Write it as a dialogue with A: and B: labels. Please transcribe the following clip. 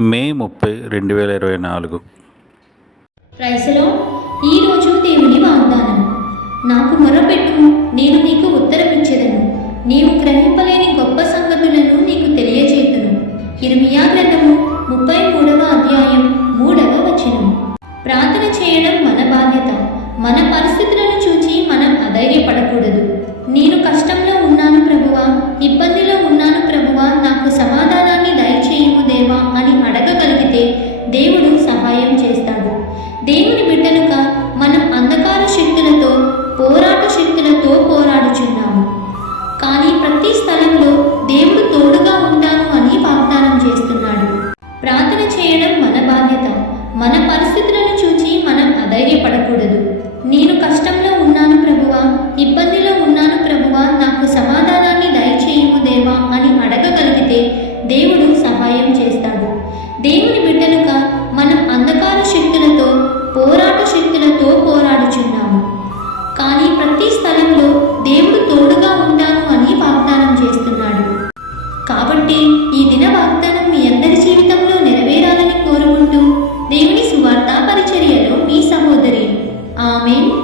A: మే ముప్పై రెండు వేల ఇరవై నాలుగు.
B: ప్రైసలో ఈరోజు దేవుని వాగ్దానం. నాకు మొరపెట్టు నేను నీకు ఉత్తరమిచ్చేదను. నీవు గ్రహింపలేని గొప్ప సంగతులను నీకు తెలియచేతును ఇర్మియా గ్రంథము ముప్పై మూడవ అధ్యాయం మూడవ వచనం. ప్రార్థన చేయడం మన బాధ్యత. మన పరిస్థితులను చూచి మనం చేయడం మన బాధ్యత. మన పరిస్థితులను చూచి మనం అధైర్యపడకూడదు. నేను కష్టంలో ఉన్నాను ప్రభువా ఇబ్బందిలో ఉన్నాను ప్రభువా నాకు సమాధానాన్ని దయచేయము దేవా అని అడగగలిగితే దేవుడు సహాయం చేస్తాడు. దేవుని బిడ్డలుగా మనం అంధకార శక్తులతో పోరాట శక్తులతో పోరాడుచున్నాము. కానీ ప్రతి స్థలంలో దేవుడు తోడుగా ఉంటాను అని వాగ్దానం చేస్తున్నాడు. కాబట్టి దేవుని సువార్త